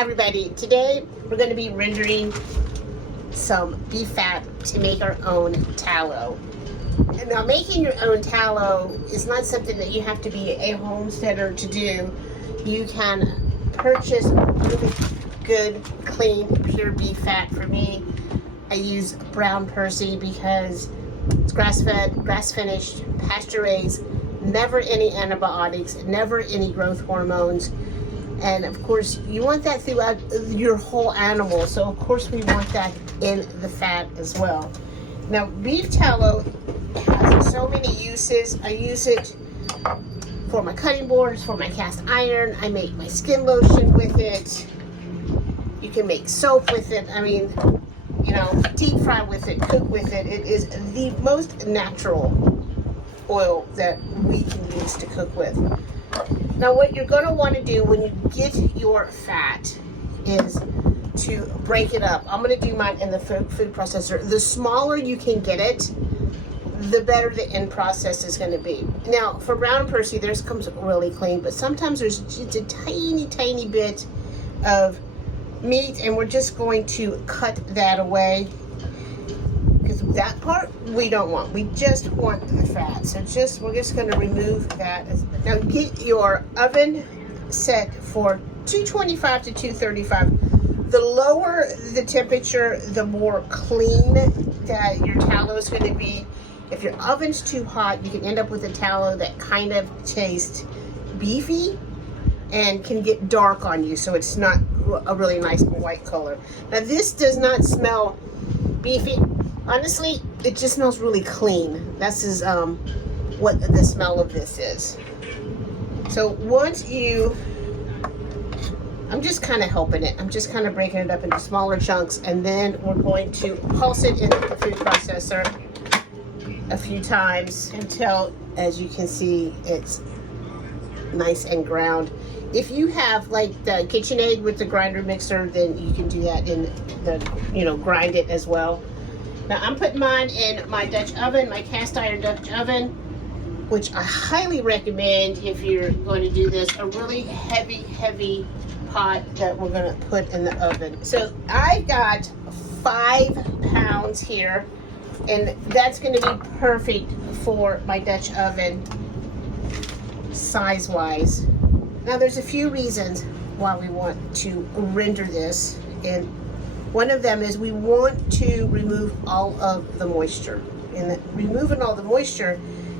Hi everybody, today we're going to be rendering some beef fat to make our own tallow. And now making your own tallow is not something that you have to be a homesteader to do. You can purchase really good, clean, pure beef fat. For me, I use brown Percy because it's grass-fed, grass-finished, pasture-raised, never any antibiotics, never any growth hormones. And of course, you want that throughout your whole animal. So of course we want that in the fat as well. Now, beef tallow has so many uses. I use it for my cutting boards, for my cast iron. I make my skin lotion with it. You can make soap with it. I mean, you know, deep fry with it, cook with it. It is the most natural oil that we can use to cook with. Now, what you're going to want to do when you get your fat is to break it up. I'm going to do mine in the food processor. The smaller you can get it, the better the end process is going to be. Now, for brown Percy, theirs comes really clean, but sometimes there's just a tiny bit of meat, and we're just going to cut that away because that part we don't want. We just want the fat. So we're just going to remove that. Now get your oven set for 225 to 235. The lower the temperature, the more clean that your tallow is going to be. If your oven's too hot, you can end up with a tallow that kind of tastes beefy and can get dark on you, so it's not a really nice white color. Now this does not smell beefy. Honestly, it just smells really clean. This is what the smell of this is. So once I'm just kind of helping it. I'm just kind of breaking it up into smaller chunks, and then we're going to pulse it into the food processor a few times until, as you can see, it's nice and ground. If you have like the KitchenAid with the grinder mixer, then you can do that in the, grind it as well. Now I'm putting mine in my Dutch oven, my cast iron Dutch oven, which I highly recommend if you're going to do this, a really heavy pot that we're going to put in the oven. So I've got 5 pounds here, and that's going to be perfect for my Dutch oven size-wise. Now there's a few reasons why we want to render this, and one of them is we want to remove all of the moisture, and removing all the moisture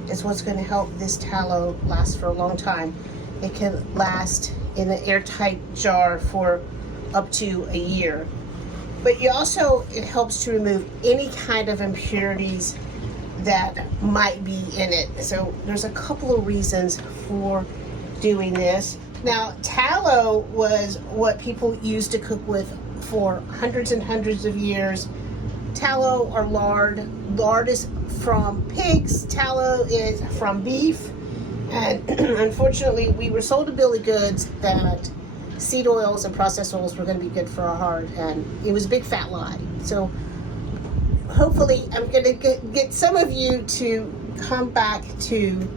is what's going to help this tallow last for a long time. It can last in an airtight jar for up to a year. But it helps to remove any kind of impurities that might be in it. So there's a couple of reasons for doing this. Now, tallow was what people used to cook with for hundreds and hundreds of years. Tallow or lard. Lard is from pigs. Tallow is from beef. And unfortunately, we were sold a bill of goods that seed oils and processed oils were going to be good for our heart, and it was a big fat lie. So hopefully I'm going to get some of you to come back to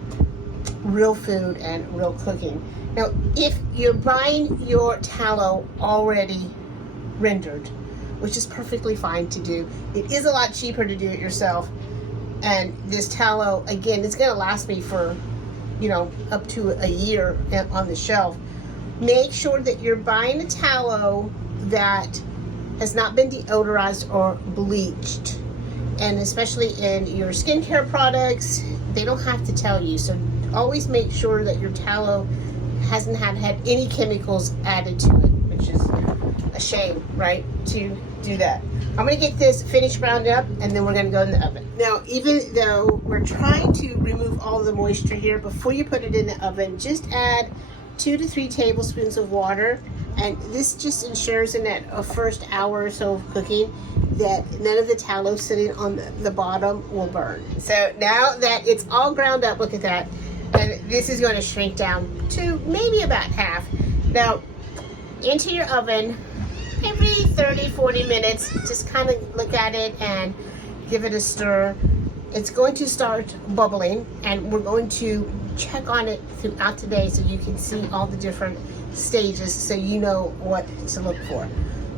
real food and real cooking. Now, if you're buying your tallow already rendered, which is perfectly fine to do, it is a lot cheaper to do it yourself. And this tallow, again, it's going to last me for, up to a year on the shelf. Make sure that you're buying a tallow that has not been deodorized or bleached. And especially in your skincare products, they don't have to tell you. So always make sure that your tallow hasn't had any chemicals added to it, which is a shame, right, to do that. I'm going to get this finished ground up, and then we're going to go in the oven. Now, even though we're trying to remove all of the moisture here, before you put it in the oven, just add 2 to 3 tablespoons of water, and this just ensures in that first hour or so of cooking that none of the tallow sitting on the bottom will burn. So now that it's all ground up, look at that, and this is going to shrink down to maybe about half. Now, into your oven every 30-40 minutes. Just kind of look at it and give it a stir. It's going to start bubbling, and we're going to check on it throughout the day so you can see all the different stages so you know what to look for.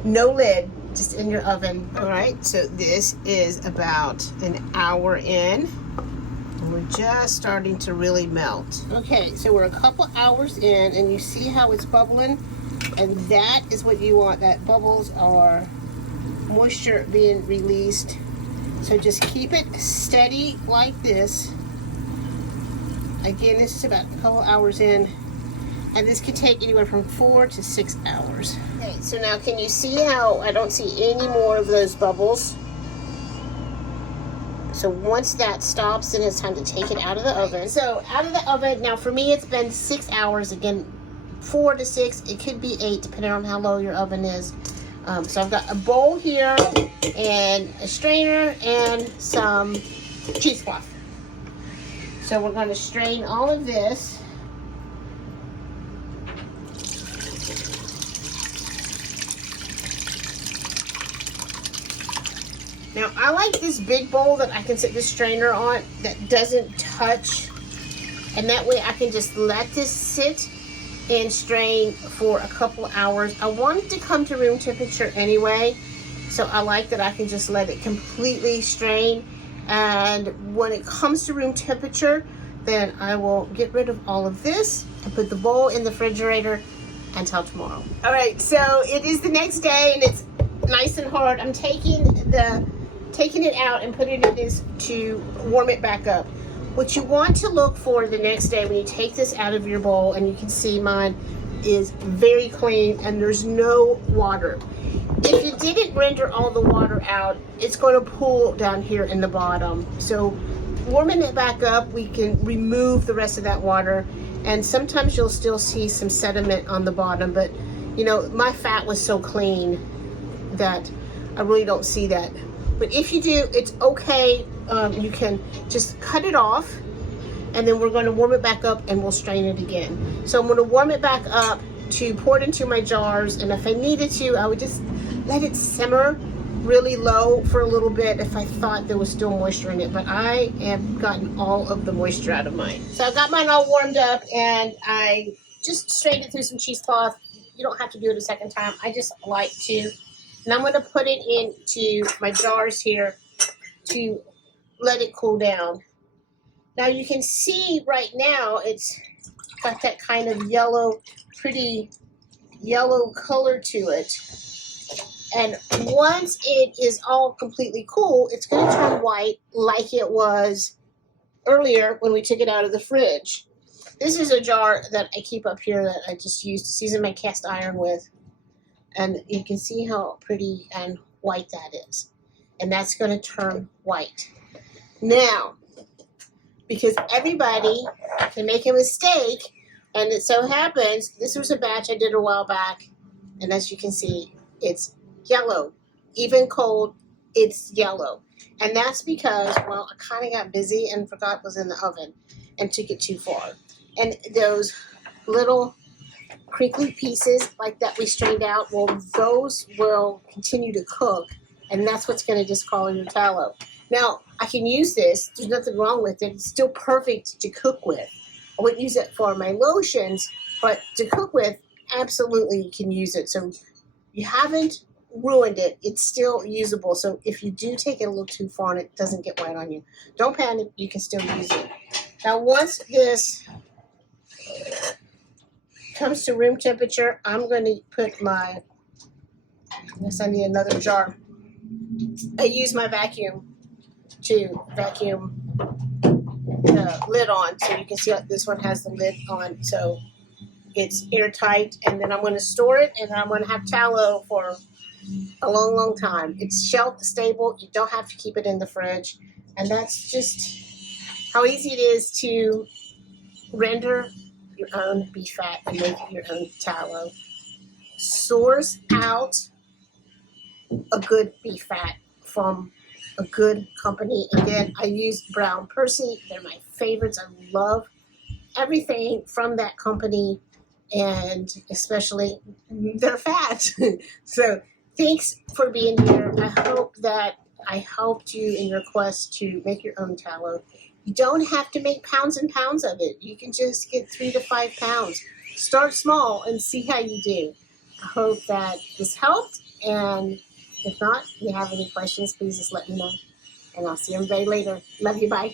No lid, just in your oven. All right, so this is about an hour in. And we're just starting to really melt. Okay, so we're a couple hours in, and you see how it's bubbling? And that is what you want. That bubbles are moisture being released. So just keep it steady like this. Again, this is about a couple hours in, and this can take anywhere from 4 to 6 hours. Okay, so now can you see how I don't see any more of those bubbles? So once that stops, then it's time to take it out of the oven. So out of the oven, now for me it's been 6 hours. Again, 4 to 6, it could be 8 depending on how low your oven is. So I've got a bowl here and a strainer and some cheesecloth. So we're going to strain all of this. Now I like this big bowl that I can set the strainer on that doesn't touch, and that way I can just let this sit and strain for a couple hours. I want it to come to room temperature anyway, so I like that I can just let it completely strain. And when it comes to room temperature, then I will get rid of all of this and put the bowl in the refrigerator until tomorrow. All right, so it is the next day and it's nice and hard. I'm taking it out and putting it in this to warm it back up. What you want to look for the next day when you take this out of your bowl, and you can see mine is very clean and there's no water. If you didn't render all the water out, it's going to pool down here in the bottom. So warming it back up, we can remove the rest of that water, and sometimes you'll still see some sediment on the bottom, but you know, my fat was so clean that I really don't see that. But if you do, it's okay. You can just cut it off, and then we're going to warm it back up and we'll strain it again. So I'm going to warm it back up to pour it into my jars, and if I needed to, I would just let it simmer really low for a little bit if I thought there was still moisture in it, but I have gotten all of the moisture out of mine. So I've got mine all warmed up, and I just strained it through some cheesecloth. You don't have to do it a second time. I just like to. And I'm going to put it into my jars here to let it cool down. Now you can see right now it's got that kind of yellow, pretty yellow color to it. And once it is all completely cool, it's going to turn white like it was earlier when we took it out of the fridge. This is a jar that I keep up here that I just used to season my cast iron with. And you can see how pretty and white that is. And that's going to turn white. Now, because everybody can make a mistake, and it so happens, this was a batch I did a while back, and as you can see, it's yellow. Even cold, it's yellow. And that's because, well, I kind of got busy and forgot it was in the oven and took it too far. And those little crinkly pieces like that we strained out, well, those will continue to cook, and that's what's going to discolor your tallow. Now, I can use this. There's nothing wrong with it. It's still perfect to cook with. I wouldn't use it for my lotions, but to cook with, absolutely you can use it. So you haven't ruined it. It's still usable. So if you do take it a little too far and it doesn't get white on you, don't panic. You can still use it. Now, once this comes to room temperature, I'm going to put my, I guess I need another jar. I use my vacuum to vacuum the lid on, so you can see this one has the lid on, so it's airtight. And then I'm going to store it, and I'm going to have tallow for a long, long time. It's shelf stable. You don't have to keep it in the fridge, and that's just how easy it is to render your own beef fat and make your own tallow. Source out a good beef fat from a good company. Again, I use Brown Percy. They're my favorites. I love everything from that company, and especially their fat. So thanks for being here. I hope that I helped you in your quest to make your own tallow. You don't have to make pounds and pounds of it. You can just get 3 to 5 pounds. start small and see how you do. I hope that this helped, and if not, if you have any questions, please just let me know. And I'll see everybody later. Love you, bye.